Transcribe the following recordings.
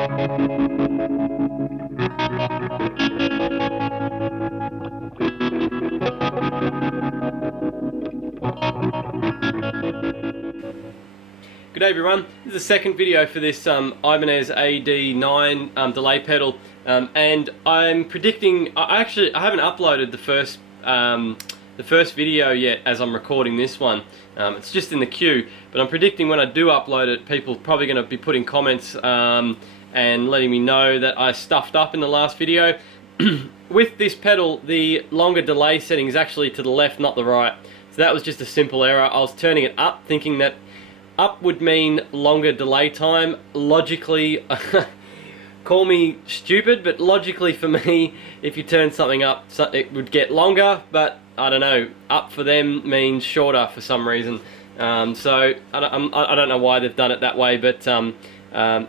Good day everyone, this is the second video for this Ibanez AD9 delay pedal, and I'm predicting, I haven't uploaded the first video yet as I'm recording this one. It's just in the queue, but I'm predicting when I do upload it, people are probably going to be putting comments and letting me know that I stuffed up in the last video. With this pedal, the longer delay setting is actually to the left, not the right. So that was just a simple error. I was turning it up, thinking that up would mean longer delay time. Logically, call me stupid, but logically for me, if you turn something up, it would get longer, but I don't know, up for them means shorter for some reason. So I don't know why they've done it that way, but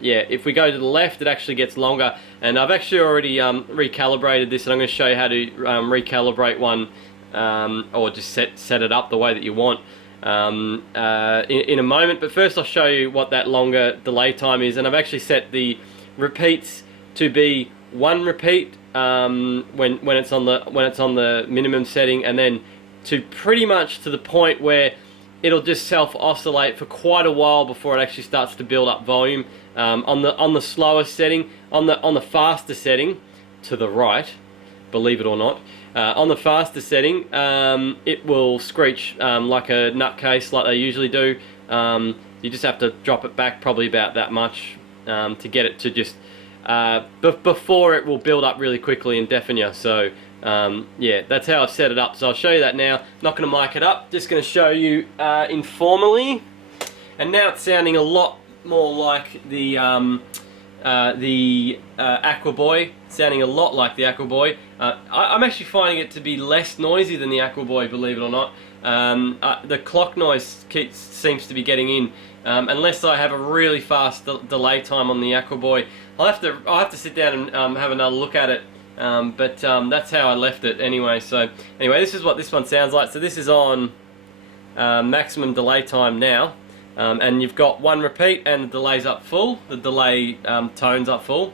yeah, if we go to the left, it actually gets longer. And I've actually already recalibrated this, and I'm going to show you how to recalibrate one, or just set it up the way that you want in a moment. But first I'll show you what that longer delay time is, and I've actually set the repeats to be 1 repeat when it's on the minimum setting, and then to pretty much to the point where it'll just self-oscillate for quite a while before it actually starts to build up volume. On the slower setting, on the faster setting, to the right, believe it or not, on the faster setting, it will screech like a nutcase, like they usually do. You just have to drop it back probably about that much to get it to just before it will build up really quickly and deafen you. So yeah, that's how I've set it up. So I'll show you that now. Not going to mic it up, just going to show you informally. And now it's sounding a lot more like the Aquaboy, sounding a lot like the Aquaboy. I'm actually finding it to be less noisy than the Aquaboy, believe it or not. The clock noise seems to be getting in, unless I have a really fast delay time on the Aquaboy. I'll have to sit down and have another look at it. But that's how I left it anyway. So anyway, this is what this one sounds like. So this is on maximum delay time now, and you've got 1 repeat and the delay's up full, the delay tone's up full.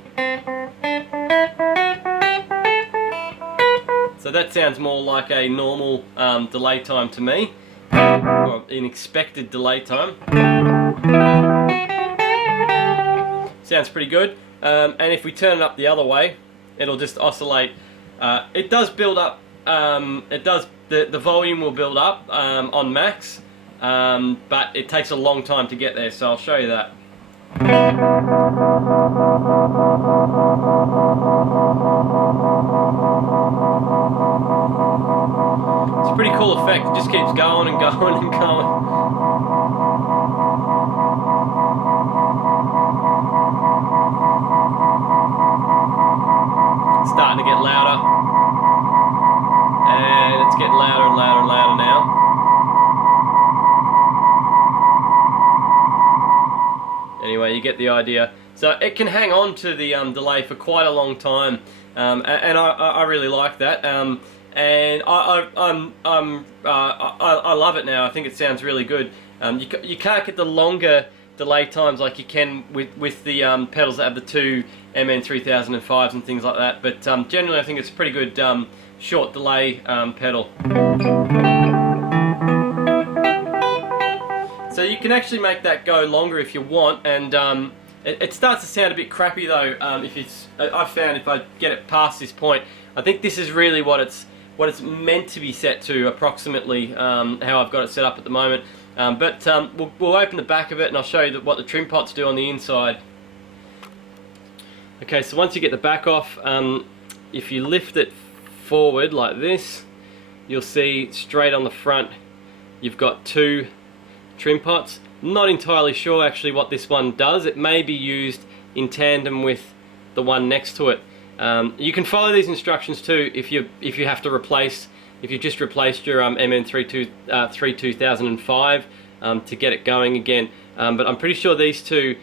So that sounds more like a normal delay time to me, or an expected delay time. Sounds pretty good. And if we turn it up the other way, it'll just oscillate. It does build up. The volume will build up on max, but it takes a long time to get there. So I'll show you that. It's a pretty cool effect. It just keeps going and going and going. Starting to get louder, and it's getting louder and louder and louder now. Anyway, you get the idea. So it can hang on to the delay for quite a long time, and I really like that. And I love it now. I think it sounds really good. You can't get the longer delay times like you can with the pedals that have the 2 MN3005s and things like that, but generally I think it's a pretty good short delay pedal. So you can actually make that go longer if you want, and it starts to sound a bit crappy though. I've found if I get it past this point, I think this is really what it's meant to be set to, approximately how I've got it set up at the moment. But we'll open the back of it and I'll show you what the trim pots do on the inside. Okay, so once you get the back off, if you lift it forward like this, you'll see straight on the front you've got 2 trim pots. Not entirely sure actually what this one does. It may be used in tandem with the one next to it. You can follow these instructions too if you have to replace. If you've just replaced your MN3005 to get it going again. But I'm pretty sure these 2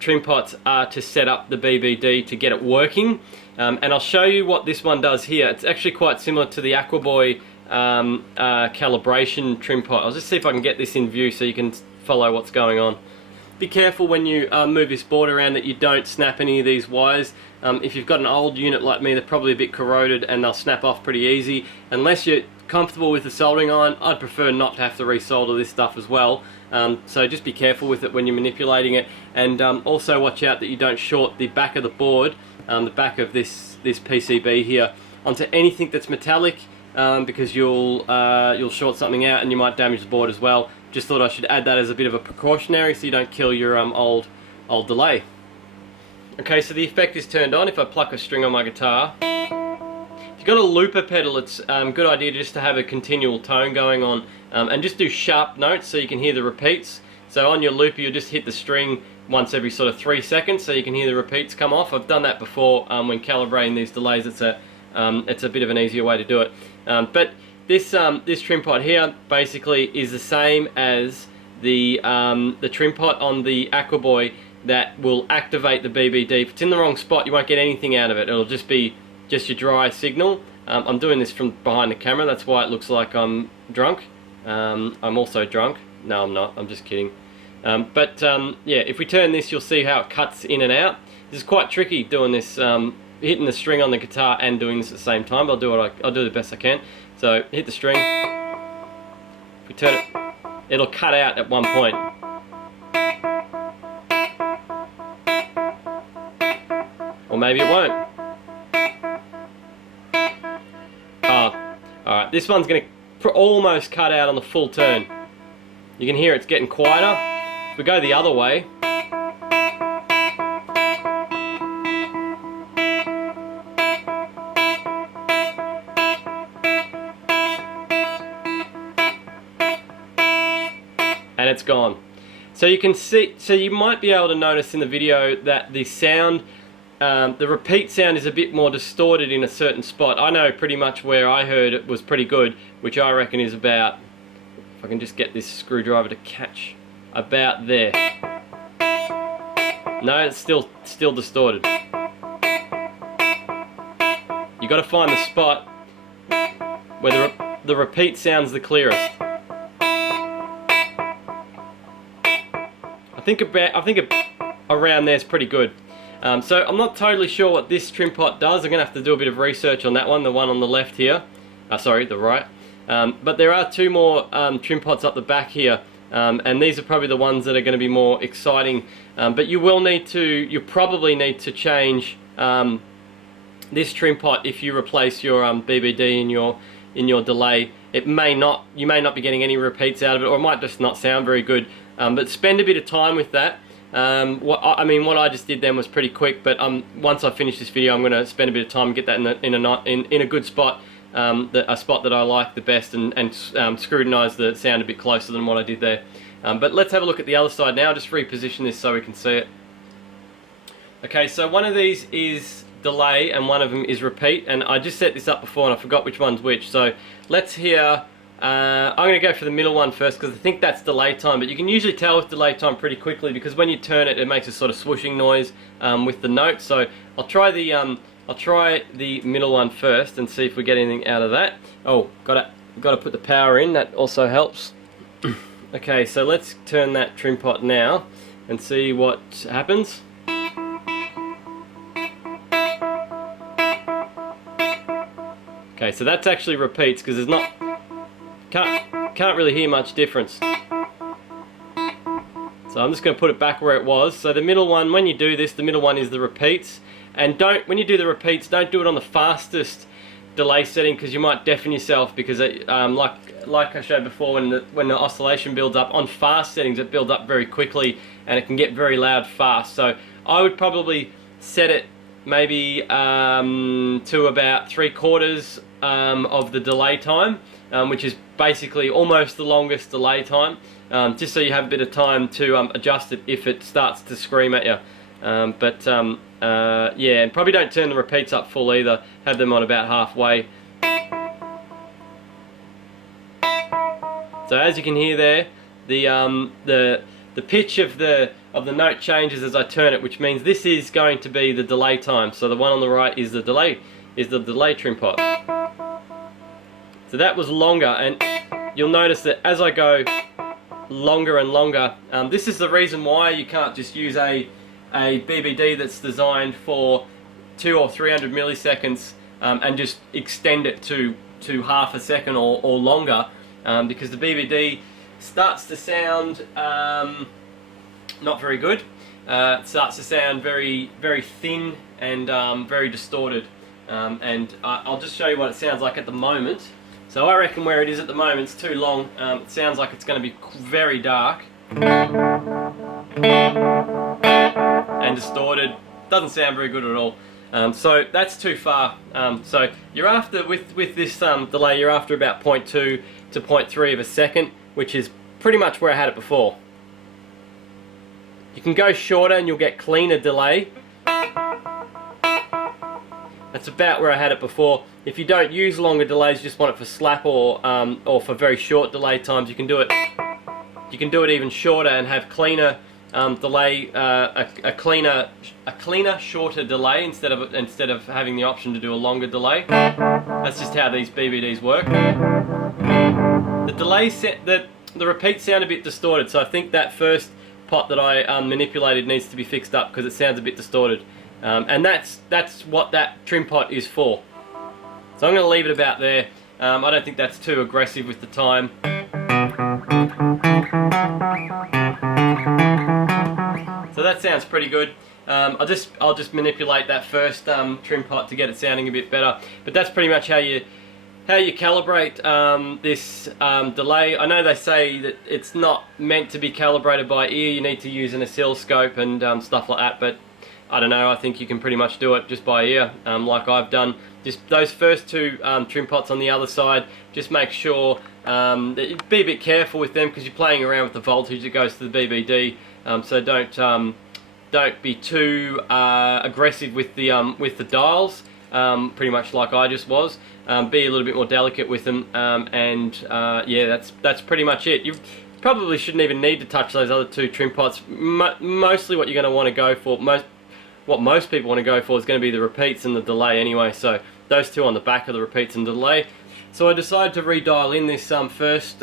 trim pots are to set up the BBD to get it working. And I'll show you what this one does here. It's actually quite similar to the Aquaboy calibration trim pot. I'll just see if I can get this in view so you can follow what's going on. be careful when you move this board around that you don't snap any of these wires. If you've got an old unit like me, they're probably a bit corroded and they'll snap off pretty easy. Unless you're comfortable with the soldering iron, I'd prefer not to have to resolder this stuff as well. So just be careful with it when you're manipulating it, and also watch out that you don't short the back of the board, the back of this PCB here, onto anything that's metallic, because you'll short something out and you might damage the board as well. Just thought I should add that as a bit of a precautionary so you don't kill your old delay. Okay, so the effect is turned on. If I pluck a string on my guitar, if you've got a looper pedal, it's a good idea just to have a continual tone going on, and just do sharp notes so you can hear the repeats. So on your looper, you'll just hit the string once every sort of 3 seconds so you can hear the repeats come off. I've done that before when calibrating these delays. It's a bit of an easier way to do it. But this trim pot here basically is the same as the trim pot on the Aquaboy that will activate the BBD. If it's in the wrong spot, you won't get anything out of it. It'll just be your dry signal. I'm doing this from behind the camera, that's why it looks like I'm drunk. I'm also drunk. No, I'm not, I'm just kidding. Yeah, if we turn this, you'll see how it cuts in and out. This is quite tricky doing this, hitting the string on the guitar and doing this at the same time. I'll do the best I can. So hit the string. If we turn it, it'll cut out at one point. Or maybe it won't. Alright, this one's going to almost cut out on the full turn. You can hear it's getting quieter. If we go the other way, and it's gone. So you can see, so you might be able to notice in the video that the sound, the repeat sound is a bit more distorted in a certain spot. I know pretty much where I heard it was pretty good, which I reckon is about, if I can just get this screwdriver to catch, about there. No, it's still distorted. You got to find the spot where the repeat sounds the clearest. I think around there is pretty good. So I'm not totally sure what this trim pot does. I'm going to have to do a bit of research on that one, the one on the left here. Sorry, the right. But there are two more trim pots up the back here, and these are probably the ones that are going to be more exciting. But you probably need to change this trim pot if you replace your BBD in your delay. You may not be getting any repeats out of it, or it might just not sound very good. But spend a bit of time with that. What I just did then was pretty quick, but once I finish this video, I'm going to spend a bit of time and get that in a good spot, a spot that I like the best, and scrutinize the sound a bit closer than what I did there. But let's have a look at the other side now. Just reposition this so we can see it. Okay, so one of these is delay and one of them is repeat, and I just set this up before and I forgot which one's which. So let's hear. I'm going to go for the middle one first because I think that's delay time, but you can usually tell with delay time pretty quickly because when you turn it, it makes a sort of swooshing noise with the notes. So I'll try the middle one first and see if we get anything out of that. Oh, got to put the power in. That also helps. Okay, so let's turn that trim pot now and see what happens. Okay, so that's actually repeats because there's not. Can't really hear much difference. So I'm just going to put it back where it was. So the middle one, when you do this, the middle one is the repeats. And when you do the repeats, don't do it on the fastest delay setting because you might deafen yourself, because it, like I showed before, when the oscillation builds up on fast settings, it builds up very quickly and it can get very loud fast. So I would probably set it maybe to about 3/4 of the delay time, which is basically almost the longest delay time, just so you have a bit of time to adjust it if it starts to scream at you. Yeah, and probably don't turn the repeats up full either. Have them on about halfway. So as you can hear there, the pitch of the note changes as I turn it, which means this is going to be the delay time. So the one on the right is the delay trim pot. So that was longer, and you'll notice that as I go longer and longer. This is the reason why you can't just use a BBD that's designed for 200 or 300 milliseconds and just extend it to half a second or longer, because the BBD starts to sound not very good. It starts to sound very thin and very distorted, and I'll just show you what it sounds like at the moment. So I reckon where it is at the moment, it's too long. It sounds like it's going to be very dark and distorted. Doesn't sound very good at all. So that's too far. So you're after, with this delay, you're after about 0.2 to 0.3 of a second, which is pretty much where I had it before. You can go shorter and you'll get cleaner delay. That's about where I had it before. If you don't use longer delays, you just want it for slap or for very short delay times, you can do it. You can do it even shorter and have cleaner delay, a cleaner, shorter delay instead of having the option to do a longer delay. That's just how these BBDs work. The delay the repeats sound a bit distorted, so I think that first pot that I manipulated needs to be fixed up because it sounds a bit distorted, and that's what that trim pot is for. So I'm going to leave it about there. I don't think that's too aggressive with the time. So that sounds pretty good. I'll just manipulate that first trim pot to get it sounding a bit better. But that's pretty much how you calibrate this delay. I know they say that it's not meant to be calibrated by ear. You need to use an oscilloscope and stuff like that. But I don't know. I think you can pretty much do it just by ear, like I've done. Just those first two trim pots on the other side. Just make sure that you be a bit careful with them because you're playing around with the voltage that goes to the BBD. So don't be too aggressive with the dials. Pretty much like I just was. Be a little bit more delicate with them, yeah, that's pretty much it. You probably shouldn't even need to touch those other two trim pots. Mostly what you're going to want to go for, what most people want to go for, is going to be the repeats and the delay anyway. So those two on the back are the repeats and delay. So I decided to redial in this first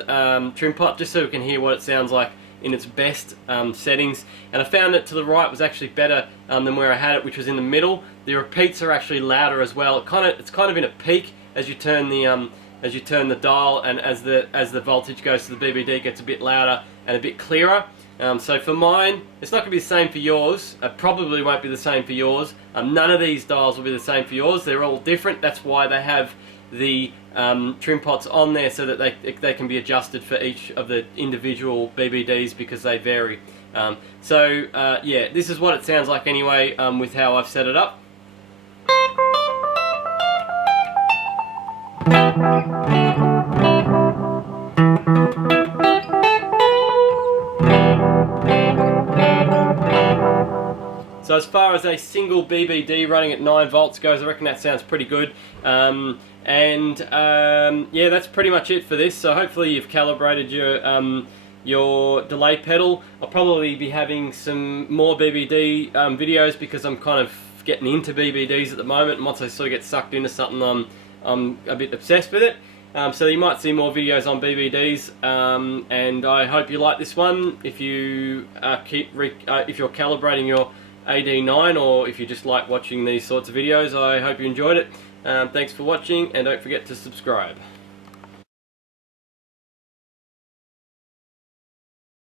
trim pot just so we can hear what it sounds like in its best settings, and I found that to the right was actually better than where I had it, which was in the middle. The repeats are actually louder as well. It's kind of in a peak as you turn the dial, and as the voltage goes to the BBD, it gets a bit louder and a bit clearer. So for mine, it's not going to be the same for yours. It probably won't be the same for yours. None of these dials will be the same for yours. They're all different. That's why they have the trim pots on there, so that they can be adjusted for each of the individual BBDs because they vary. Yeah, this is what it sounds like anyway with how I've set it up. So as far as a single BBD running at 9 volts goes, I reckon that sounds pretty good. Yeah, that's pretty much it for this. So hopefully you've calibrated your delay pedal. I'll probably be having some more BBD videos because I'm kind of getting into BBDs at the moment. And once I sort of get sucked into something, I'm a bit obsessed with it. So you might see more videos on BBDs, and I hope you like this one. If you if you're calibrating your AD9, or if you just like watching these sorts of videos, I hope you enjoyed it. Thanks for watching, and don't forget to subscribe.